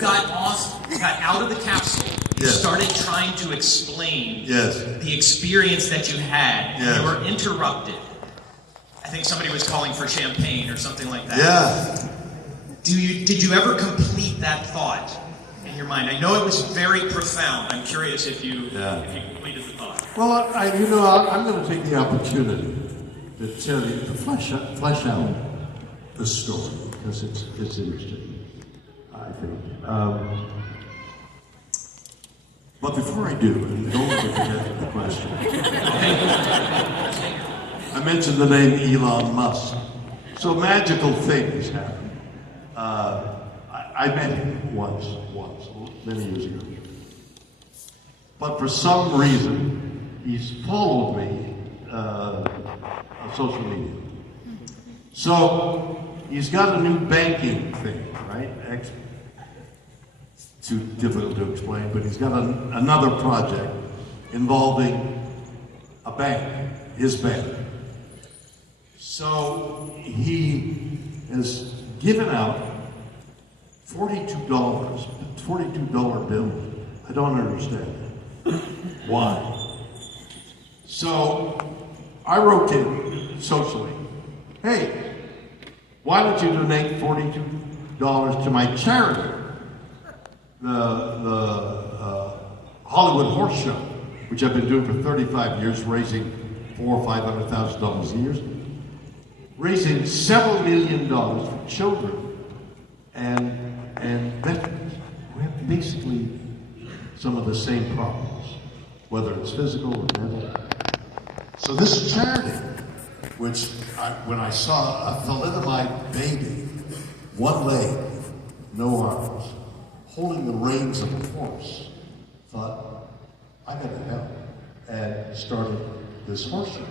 got out of the capsule, you started trying to explain the experience that you had, and you were interrupted. I think somebody was calling for champagne or something like that. Yeah. Did you ever complete that thought in your mind? I know it was very profound. I'm curious if you completed the thought. Well, I'm going to take the opportunity to tell you, to flesh out the story, because it's interesting, I think. But before I do, and don't forget the question, I mentioned the name Elon Musk. So magical things happen. I met him once, many years ago. But for some reason, he's followed me on social media. So he's got a new banking thing, right? Too difficult to explain, but he's got another project involving a bank, his bank. So he has given out $42 bill. I don't understand why. So I wrote to him socially, hey, why don't you donate $42 to my charity, the Hollywood Horse Show, which I've been doing for 35 years, raising $400,000 or $500,000 a year, raising several $1 million for children and veterans who have basically some of the same problems, whether it's physical or mental. So this charity, which when I saw a thalidomide baby, one leg, no arms, holding the reins of a horse, thought, I gotta help, and started this horse show.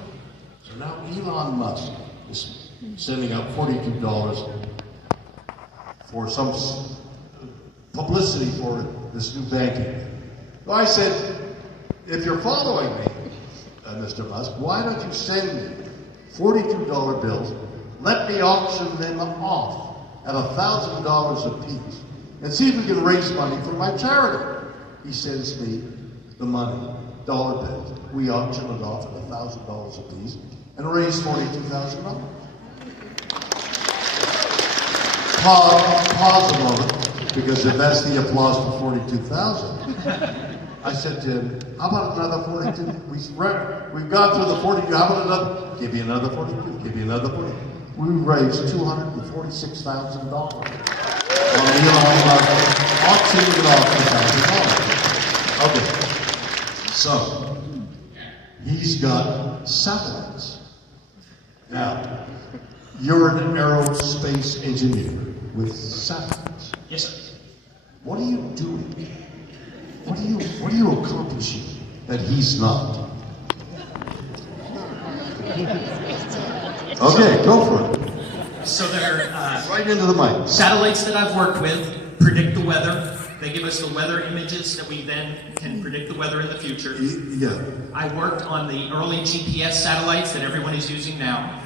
So now Elon Musk is sending out $42 for some publicity for this new banking. So I said, if you're following me, Mr. Musk, why don't you send me $42 bills, let me auction them off at $1,000 a piece, and see if we can raise money for my charity. He sends me the money, dollar bills. We auction it off at $1,000 a piece and raise $42,000. Pause a moment, because if that's the applause for $42,000, I said to him, how about another 42? We've gone through the 42, how about another? Give me another 42, give me another 42. We raised $246,000 on Elon Musk, auctioning it off for $1,000. Okay, so he's got satellites. Now, you're an aerospace engineer with satellites. Yes, sir. What are you doing? What are you accomplishing that he's not? Okay, go for it. So they're Right into the mic. satellites that I've worked with predict the weather. They give us the weather images that we then can predict the weather in the future. Yeah. I worked on the early GPS satellites that everyone is using now.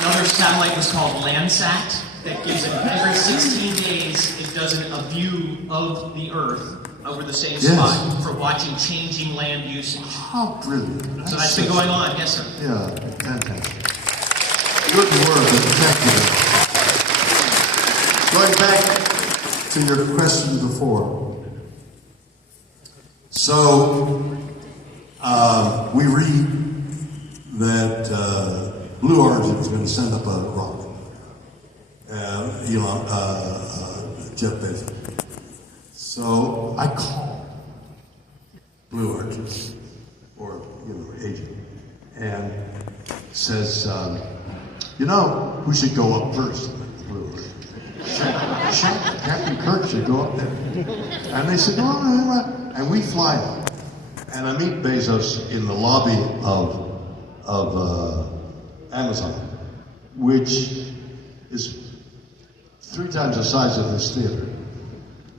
Another satellite was called Landsat that gives it every 16 days. It does a view of the Earth over the same spot for watching changing land usage. How brilliant. So that's been going on, yes, sir. Yeah, fantastic. Good work, executive. Going back to your question before. So, we read that Blue Origin is going to send up a rocket. Jeff Bezos. So I call Blue Origin, or agent, and says, who should go up first? Blue Origin. Captain Kirk should go up there. And they said, no, and we fly up. And I meet Bezos in the lobby of Amazon, which is 3 times the size of this theater.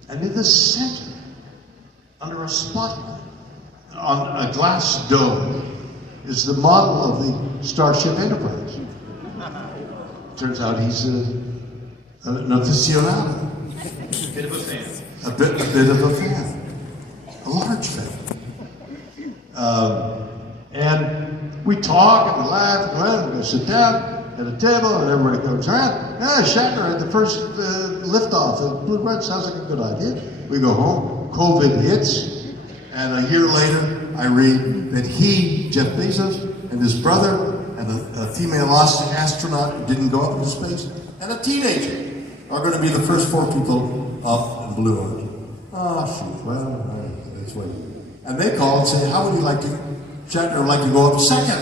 And in the center, under a spotlight, on a glass dome, is the model of the Starship Enterprise. turns out he's an aficionado. A bit of a fan. A bit of a fan. A large fan. And we talk and we laugh and we sit down at a table and everybody comes around. Shatner had the first liftoff of Blue Ridge. Sounds like a good idea. We go home. COVID hits. And a year later, I read that he, Jeff Bezos, and his brother, and a female astronaut who didn't go up into space, and a teenager are going to be the first 4 people up in Blue Origin. Oh, shoot. Well, all right, let's wait. And they call and say, how would you like to, Shatner would like to go up second.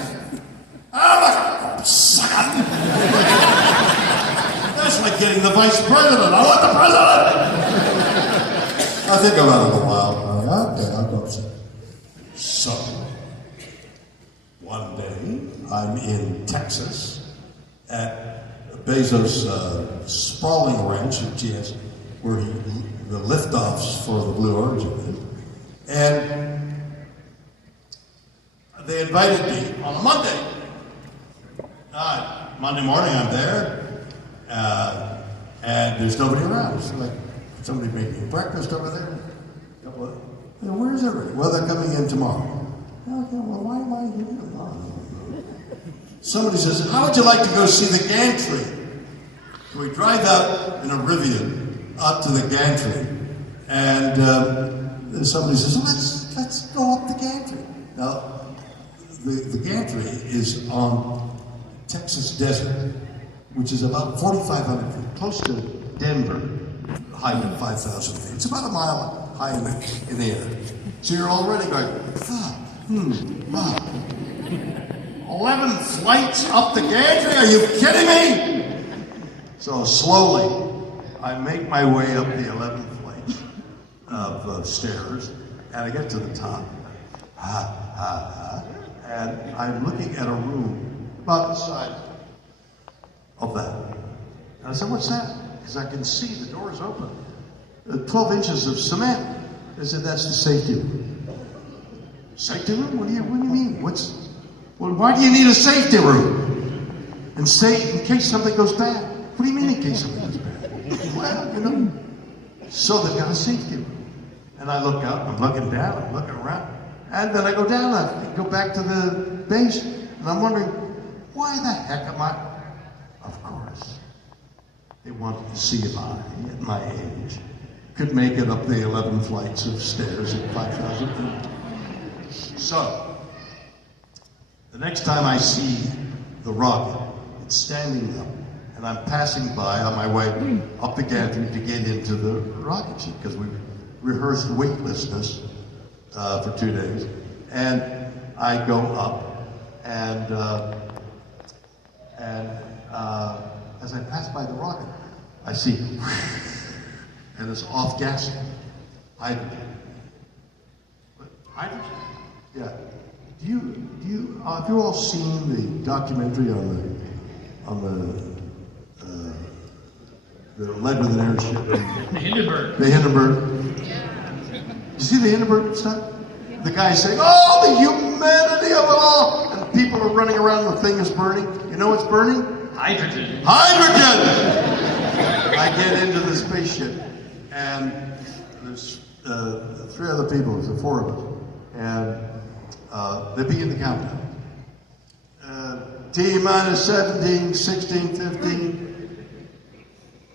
I'm like, oh, second? That's like getting the vice president. I want the president! I think about it a while. Okay, I'll go second. So, one day, I'm in Texas at Bezos' sprawling ranch, which he has, where the liftoffs for the Blue Origin is. And they invited me on a Monday. Monday morning, I'm there, and there's nobody around. It's like somebody making breakfast over there. Where's everybody? Well, they're coming in tomorrow. Okay, well, why am I here? Somebody says, how would you like to go see the gantry? So we drive out in a Rivian up to the gantry, and somebody says, let's go up the gantry. Now, the gantry is on Texas desert, which is about 4,500 feet, close to Denver, height of 5,000 feet. It's about a mile high in the air. So you're already going, 11 flights up the gantry? Are you kidding me? So slowly, I make my way up the 11th flight of stairs, and I get to the top. And I'm looking at a room about the size of that. And I said, what's that? Because I can see the doors open. 12 inches of cement. I said, that's the safety room. Safety room? What do you mean? Why do you need a safety room? And say, in case something goes bad. What do you mean in case something goes bad? Well, So they've got a safety room. And I look out, I'm looking down, I'm looking around. And then I go down, I go back to the base, and I'm wondering, why the heck am I? Of course. They wanted to see if I, at my age, could make it up the 11 flights of stairs at 5,000 feet. So, the next time I see the rocket, it's standing up, and I'm passing by on my way up the gantry to get into the rocket ship, because we rehearsed weightlessness for 2 days. And I go up, and as I pass by the rocket, I see, and it's off-gassing. Hydrogen. Hydrogen? Yeah. Have you all seen the documentary on the lead with an airship? The Hindenburg. The Hindenburg. Yeah. You see the Hindenburg stuff? The guy's saying, oh, the humanity of it all! And people are running around, the thing is burning. You know what's burning? Hydrogen. Hydrogen! I get into the spaceship, and there's 3 other people, there's 4 of us, and they begin the countdown. T-minus 17, 16, 15.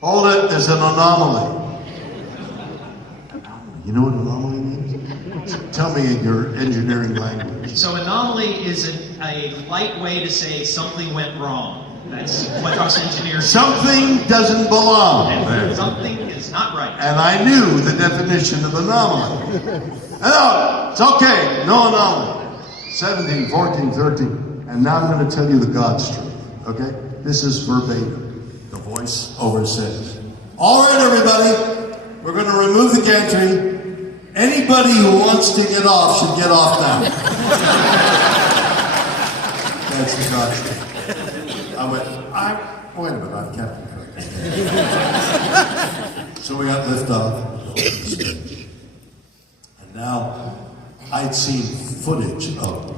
Hold it, there's an anomaly. You know what anomaly means? Tell me in your engineering language. So anomaly is a light way to say something went wrong. That's what us engineers Something doesn't belong there. Something is not right. And I knew the definition of anomaly. No, it's okay, no anomaly. 17, 14, 13. And now I'm going to tell you the God's truth, okay? This is verbatim. The voice over says, all right, everybody, we're going to remove the gantry. Anybody who wants to get off should get off now. That's the God's truth. I went, wait a minute, I'm Captain Cook. So we got lift off. And now, I'd seen footage of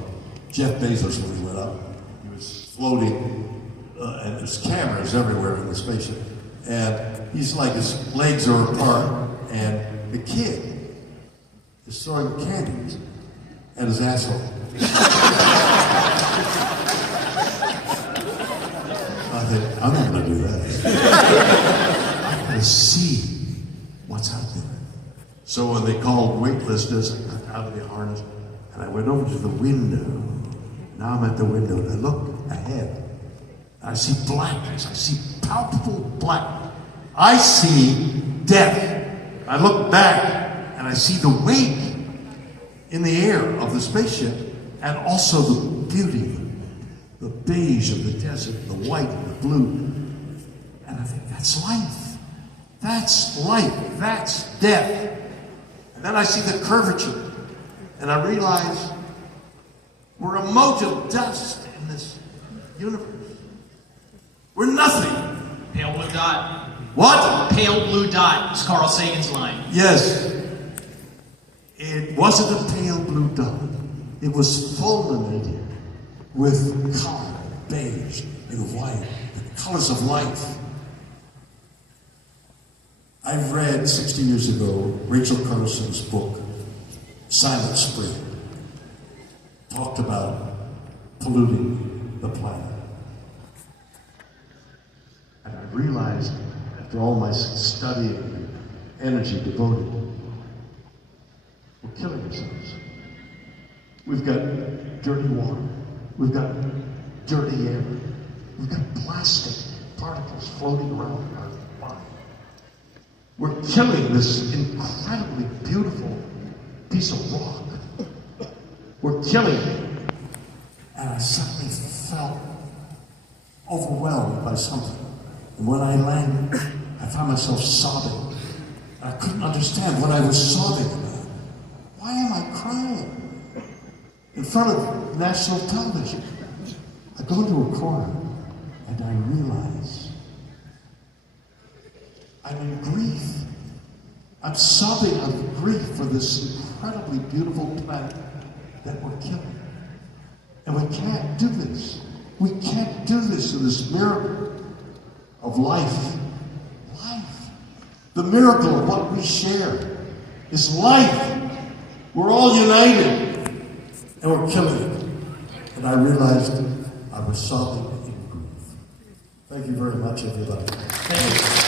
Jeff Bezos when he went up. He was floating and there's cameras everywhere in the spaceship. And he's like, his legs are apart, and the kid is throwing candies at his asshole. I think, I'm not going to do that. I'm going to see what's out there. So when they called waitlisters, I got out of the harness, and I went over to the window. Now I'm at the window, and I look ahead. I see blackness. I see palpable black. I see death. I look back, and I see the wake in the air of the spaceship, and also the beauty, the beige of the desert, the white and the blue. And I think, that's life. That's life. That's death. And then I see the curvature, and I realize we're a mote of dust in this universe. We're nothing. Pale blue dot. What? Pale blue dot is Carl Sagan's line. Yes. It wasn't a pale blue dot. It was fulminated with color, beige and white, the colors of life. I read 60 years ago Rachel Carson's book, Silent Spring. Talked about polluting the planet. And I realized, after all my studying and energy devoted, we're killing ourselves. We've got dirty water. We've got dirty air. We've got plastic particles floating around our body. We're killing this incredibly beautiful piece of rock. We're killing it. And I suddenly felt overwhelmed by something. And when I landed, I found myself sobbing. I couldn't understand what I was sobbing about. Why am I crying? In front of national television. I go into a corner and I realize I'm in grief. I'm sobbing out of grief for this incredibly beautiful planet that we're killing. And we can't do this. We can't do this to this miracle of life. Life. The miracle of what we share is life. We're all united. And we're killing it. And I realized I was sobbing in grief. Thank you very much, everybody. Thank you.